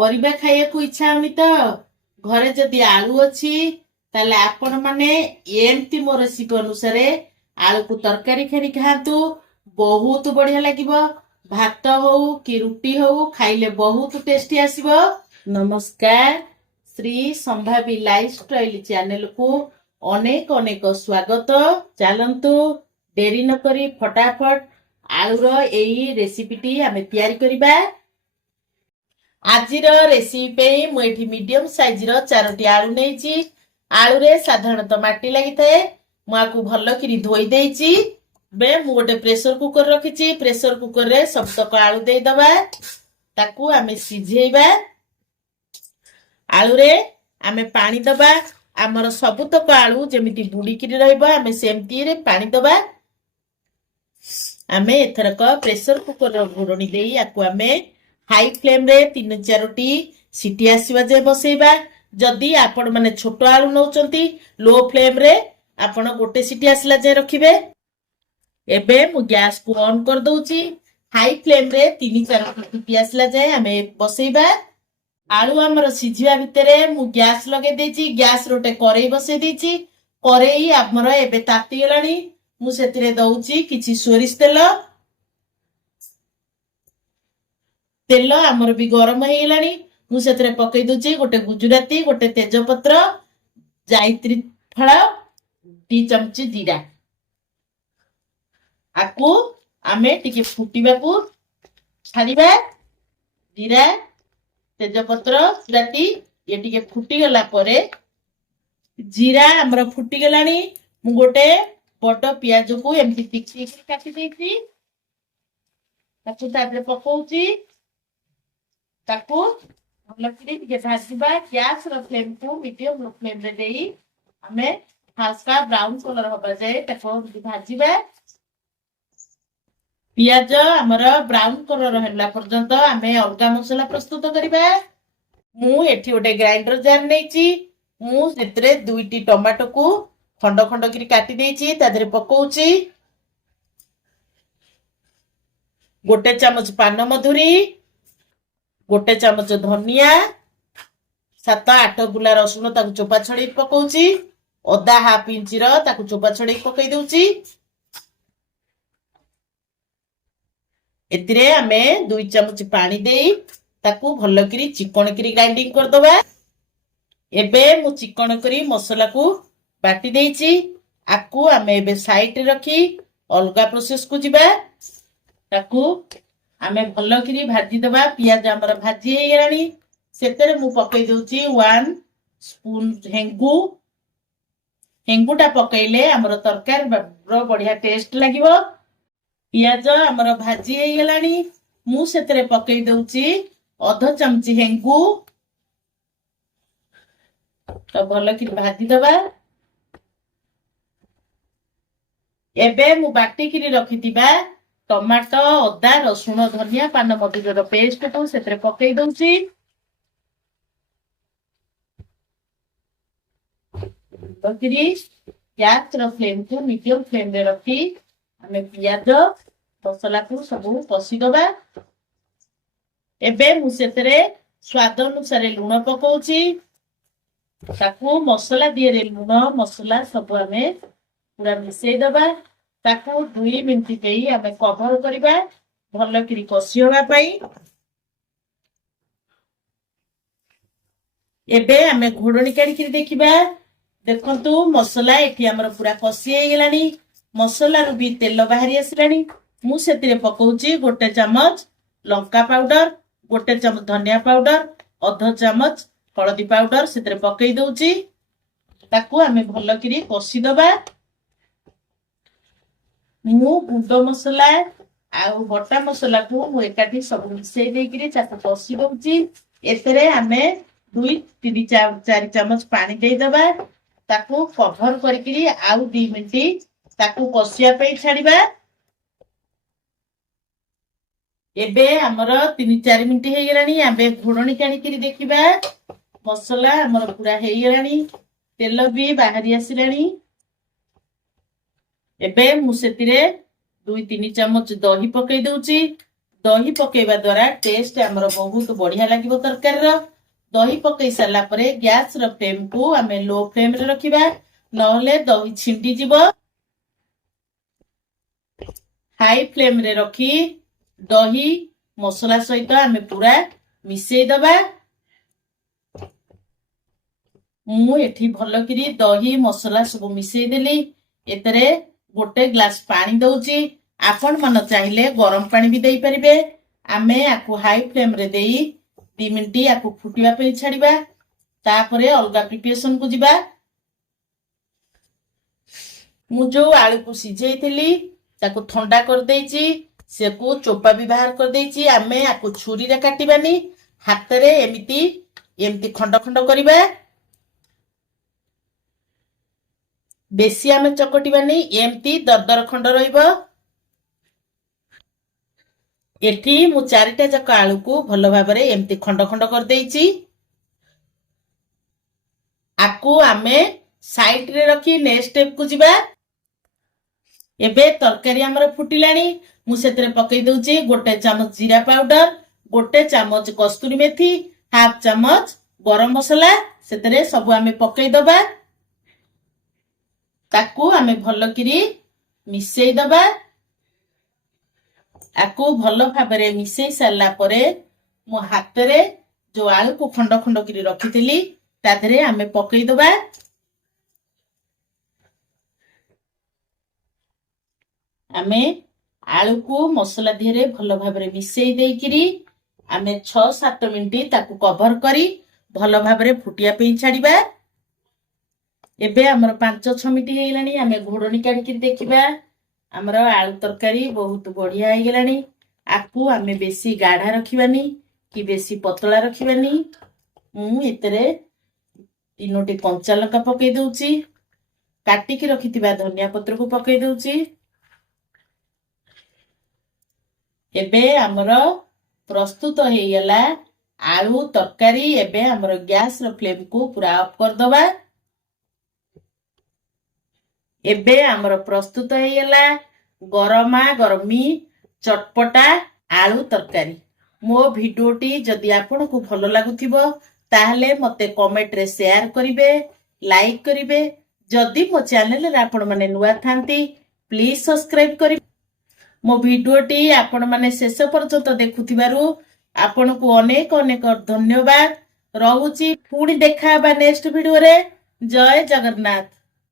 ପରିବା ଖାଇବାକୁ ଇଚ୍ଛା ହଉନି ତ ଘରେ ଯଦି ଆଳୁ ଅଛି ତାହେଲେ ଆପଣ ମାନେ ଏମିତି ମୋ ରେସିପି ଅନୁସାରେ ଆଳୁକୁ ତରକାରୀ କରି ଖାଆନ୍ତୁ। ବହୁତ ବଢିଆ ଲାଗିବ। ଭାତ ହଉ କି ରୁଟି ହଉ ଖାଇଲେ ବହୁତ ଟେଷ୍ଟି ଆସିବ। ନମସ୍କାର, ଶ୍ରୀ ସମ୍ଭାବୀ ଲାଇଫଷ୍ଟାଇଲ ଚ୍ୟାନେଲକୁ ଅନେକ ଅନେକ ସ୍ୱାଗତ। ଚାଲନ୍ତୁ ଡେରି ନ କରି ଫଟାଫଟ ଆଳୁର ଏଇ ରେସିପିଟି ଆମେ ତିଆରି କରିବା। ଆଜିର ରେସିପି ପାଇଁ ମୁଁ ଏଠି ମିଡିୟମ ସାଇଜର 4ଟି ଆଳୁ ନେଇଛି। ଆଳୁରେ ସାଧାରଣତଃ ମାଟି ଲାଗିଥାଏ। ମୁଁ ଆକୁ ଭଲକିରି ଧୋଇ ଦେଇଛି। ଏବେ ମୁଁ ଗୋଟେ ପ୍ରେସର କୁକର ରଖିଛି। ପ୍ରେସର କୁକରରେ ସବୁତକ ଆଳୁ ଦେଇଦବା। ତାକୁ ଆମେ ସିଝେଇବା। ଆଳୁରେ ଆମେ ପାଣି ଦବା। ଆମର ସବୁତକ ଆଳୁ ଯେମିତି ବୁଡିକିରି ରହିବ ଆମେ ସେମିତିରେ ପାଣି ଦବା। ଆମେ ଏଥରକ ପ୍ରେସର କୁକରର ଘୋଡ଼ଣୀ ଦେଇ ଆକୁ ଆମେ ହାଇ ଫ୍ଲେମ୍ରେ 3-4ଟି ସିଟି ଆସିବା ଯାଏ ବସେଇବା। ଯଦି ଆପଣ ମାନେ ଛୋଟ ଆଳୁ ନଉଛନ୍ତି ଲୋ ଫ୍ଲେମ୍ରେ ଆପଣ ଗୋଟେ ସିଟି ଆସିଲା ଯାଏ ରଖିବେ। ଏବେ ମୁଁ ଗ୍ୟାସକୁ ଅନ୍ କରିଦଉଛି। ହାଇ ଫ୍ଲେମ୍ରେ 3-4ଟି ସିଟି ଆସିଲା ଯାଏ ଆମେ ବସେଇବା। ଆଳୁ ଆମର ସିଝିବା ଭିତରେ ମୁଁ ଗ୍ୟାସ୍ ଲଗେଇ ଦେଇଛି। ଗ୍ୟାସରେ ଗୋଟେ କରେଇ ବସେଇ ଦେଇଛି। କରେଇ ଆମର ଏବେ ତାତିଗଲାଣି। ମୁଁ ସେଥିରେ ଦଉଛି କିଛି ସୋରିଷ ତେଲ। ତେଲ ଆମର ବି ଗରମ ହେଇଗଲାଣି। ମୁଁ ସେଥିରେ ପକେଇ ଦଉଛି ଗୋଟେ ଗୁଜୁରାତି, ଗୋଟେ ତେଜପତ୍ର, ଜାଇତ୍ରୀ ଫଳ, 2 ଚାମଚ ଜିରା। ଆକୁ ଆମେ ଟିକେ ଫୁଟିବାକୁ ଛାଡିବା। ଜିରା, ତେଜପତ୍ର, ଗୁଜୁରାତି ଇଏ ଟିକେ ଫୁଟିଗଲା ପରେ ଜିରା ଆମର ଫୁଟିଗଲାଣି। ମୁଁ ଗୋଟେ ବଡ ପିଆଜକୁ ଏମିତି ଟିକ ଟିକ କାଟି ଦେଇଛି। ତାକୁ ତାପରେ ପକଉଛି। ତାକୁ ଭଲକିରି ଟିକେ ଭାଜିବା। ଗ୍ୟାସର ଫ୍ଲେମକୁ ମିଡିୟମ ଫ୍ଲେମରେ ଦେଇ ଆମେ ହାଲକା ବ୍ରାଉନ କଲର ହବା ଯାଏ ତାକୁ ଭାଜିବା। ପିଆଜ ଆମର ବ୍ରାଉନ କଲର ହେଲା ପର୍ଯ୍ୟନ୍ତ ଆମେ ଅଲଗା ମସଲା ପ୍ରସ୍ତୁତ କରିବା। ମୁଁ ଏଠି ଗୋଟେ ଗ୍ରାଇଣ୍ଡର ଜାର୍ ନେଇଛି। ମୁଁ ସେଥିରେ 2ଟି ଟମାଟୋକୁ ଖଣ୍ଡ ଖଣ୍ଡ କରି କାଟି ଦେଇଛି। ତା ଦେହରେ ପକଉଛି 1 ଚାମଚ ପାନମଧୁରୀ, 1 ଚାମଚ ଧନିଆ, 7-8 ଗୁଲା ରସୁଣ ତାକୁ ଚୋପା ଛଡେଇ ପକଉଛି। ଅଦା ହାଫ ଇଞ୍ଚର ତାକୁ ଚୋପା ଛଡେଇ ପକେଇ ଦଉଛି। ଏଥିରେ ଆମେ 2 ଚାମଚ ପାଣି ଦେଇ ତାକୁ ଭଲକିରି ଚିକଣ କରି ଗ୍ରାଇଣ୍ଡିଙ୍ଗ କରିଦବା। ଏବେ ମୁଁ ଚିକଣ କରି ମସଲାକୁ ବାଟି ଦେଇଛି। ଆକୁ ଆମେ ଏବେ ସାଇଡରେ ରଖି ଅଲଗା ପ୍ରୋସେସକୁ ଯିବା। ତାକୁ ଆମେ ଭଲକିରି ଭାଜିଦବା। ପିଆଜ ଆମର ଭାଜି ହେଇଗଲାଣି। ସେଥିରେ ମୁଁ ପକେଇ ଦଉଛି 1 ସ୍ପୁନ ହେଙ୍ଗୁ। ହେଙ୍ଗୁଟା ପକେଇଲେ ଆମର ତରକାରୀର ବଢିଆ ଟେଷ୍ଟ ଲାଗିବ। ପିଆଜ ଆମର ଭାଜି ହେଇଗଲାଣି। ମୁଁ ସେଥିରେ ପକେଇ ଦଉଛି 1/2 ଚାମଚ ହେଙ୍ଗୁ। ତ ଭଲକିରି ଭାଜିଦବା। ଏବେ ମୁଁ ବାଟିକିରି ରଖିଥିବା ଟମାଟୋ, ଅଦା, ରସୁଣ, ଧନିଆ, ପାନମଧୁରୀର ପେଷ୍ଟକୁ ସେଥିରେ ପକେଇ ଦଉଛି। ଗ୍ୟାସର ଫ୍ଲେମକୁ ମିଡିୟମ ଫ୍ଲେମରେ ରଖି ଆମେ ପିଆଜ ମସଲାକୁ ସବୁ କଷିଦବା। ଏବେ ମୁଁ ସେଥିରେ ସ୍ୱାଦ ଅନୁସାରେ ଲୁଣ ପକଉଛି। ତାକୁ ମସଲା ଦିହରେ ଲୁଣ ମସଲା ସବୁ ଆମେ ପୁରା ମିଶେଇ ଦବା। ତାକୁ 2 ମିନିଟ ଦେଇ ଆମେ କଭର କରିବା ଭଲକିରି କଷି ହବା ପାଇଁ। ଏବେ ଆମେ ଘୋଡଣୀ କାଢିକିରି ଦେଖିବା। ଦେଖନ୍ତୁ ମସଲା ଏଠି ଆମର ପୁରା କଷି ହେଇଗଲାଣି। ମସଲାରୁ ବି ତେଲ ବାହାରି ଆସିଲାଣି। ମୁଁ ସେଥିରେ ପକଉଛି 1 ଚାମଚ ଲଙ୍କା ପାଉଡର, 1 ଚାମଚ ଧନିଆ ପାଉଡର, 1/2 ଚାମଚ ହଳଦୀ ପାଉଡର ସେଥିରେ ପକେଇ ଦଉଛି। ତାକୁ ଆମେ ଭଲକିରି କଷିଦବା। ମୁଁ ଗୁଣ୍ଡ ମସଲା ଆଉ ବଟା ମସଲାକୁ ମୁଁ ଏକାଠି ସବୁ ମିଶେଇ ଦେଇକିରି ତାକୁ କଷି ଦଉଛି। ଏଥିରେ ଆମେ 2-4 ଚାମଚ ପାଣି ଦେଇଦବା। ତାକୁ କଭର କରିକିରି ଆଉ 2 ମିନିଟ ତାକୁ କଷିବା ପାଇଁ ଛାଡିବା। ଏବେ ଆମର 3-4 ମିନିଟ ହେଇଗଲାଣି। ଆମେ ଘୋଡଣୀ କାଢିକିରି ଦେଖିବା। ମସଲା ଆମର ପୁରା ହେଇଗଲାଣି। ତେଲ ବି ବାହାରି ଆସିଲାଣି। ଏବେ ମୁଁ ସେଥିରେ 2-3 ଚାମଚ ଦହି ପକେଇ ଦଉଛି। दही पकेଇବା द्वारा टेस्ट हमर बहुत बढ़िया लागिबो तरकारी रो। दही पकई सारा पर गैस रो फ्लेम को आमे लो फ्लेम रे रखिबा, नहले दही छिंडी जिवो। हाई फ्लेम रे रखी दही मसला सहित आमे पूरा मिसेई दबा। मु एठी भलो करी दही मसला सब मिसेई देली। एतरे गोटे ग्लास पानी दउची। आपण मन चाहिले गरम पानी भी देई परिबे। आमे आकु हाई फ्लेम रे देई 2 मिनिट आकु फुटिबा पे छाड़िबा। तापरे अलगा प्रिपरेशन को जिबा। मु जो आलू को सिझेइथिली ताकु ठंडा कर देइची। से को चोपा भी बाहर कर देइची। आमे आकु छुरी रे काटिबानी, हाथ रे एमिति एमिति खंड खंड करिबा। बेसी आमे चकटिबानी, एमिति दरदर खंड रहिबो। एठी मु 4टा जक आलू को भलो भाबरे एमिति खंड खंड कर देइची। आकु आमे साइड रे रखी नेक्स्ट स्टेप को जिबा। एबे तरकारी हमर फुटिलानी। मु सेतरे पकई दउची गोटे चामच जीरा पाउडर, गोटे चामच कस्तूरी मेथी, हाफ चामच गरम मसला। सेतरे सब आमे पकई दबा। ताकू आमे भलो करी मिसेई दबा। आकु भलो भाबरे मिसेई सारला परे मु हाथ रे जो आलू को खंड खंड करी रखिथिली ता धरे आमे पकई दबा। आमे आलू को मसला धीरे भलो भाबरे मिसेई देई किरी आमे 6-7 मिनिट ताकू कवर करी भलो भाबरे फुटिया पे छाड़िबा। एबे हमर 5-6 मिनिट हेलानी। आमे घोड़नी काढी के देखिबा। हमर आलू तरकारी बहुत बढ़िया हे गेलानी। आकु आमे बेसी गाढ़ा रखिबानी कि बेसी पतला रखिबानी। मु एतरे 3टी कंचा लंका पकई दउची। काटी के रखितिबा धनिया पत्र को पकई दउची। एबे हमर प्रस्तुत हे गेला आलू तरकारी। एबे हमर गैस रो फ्लेम को पूरा ऑफ कर दबा। एबे हमर प्रस्तुत हे गेला गरमा गरमी चटपटा आलू तरकारी। मो भिडियोटी जदि आपन को भलो लागुथिबो ताहले मते कमेंट रे शेयर करिवे, लाइक करिवे। जदि मो चैनल रे आपन माने नुआ थांती प्लीज सब्सक्राइब करि। मो भिडियोटी आपण माने शेष पर्यंत देखुथिबारु आपण को अनेक अनेक धन्यवाद। रहूची पुणी देखा बा नेक्स्ट वीडियो रे। जय जगन्नाथ।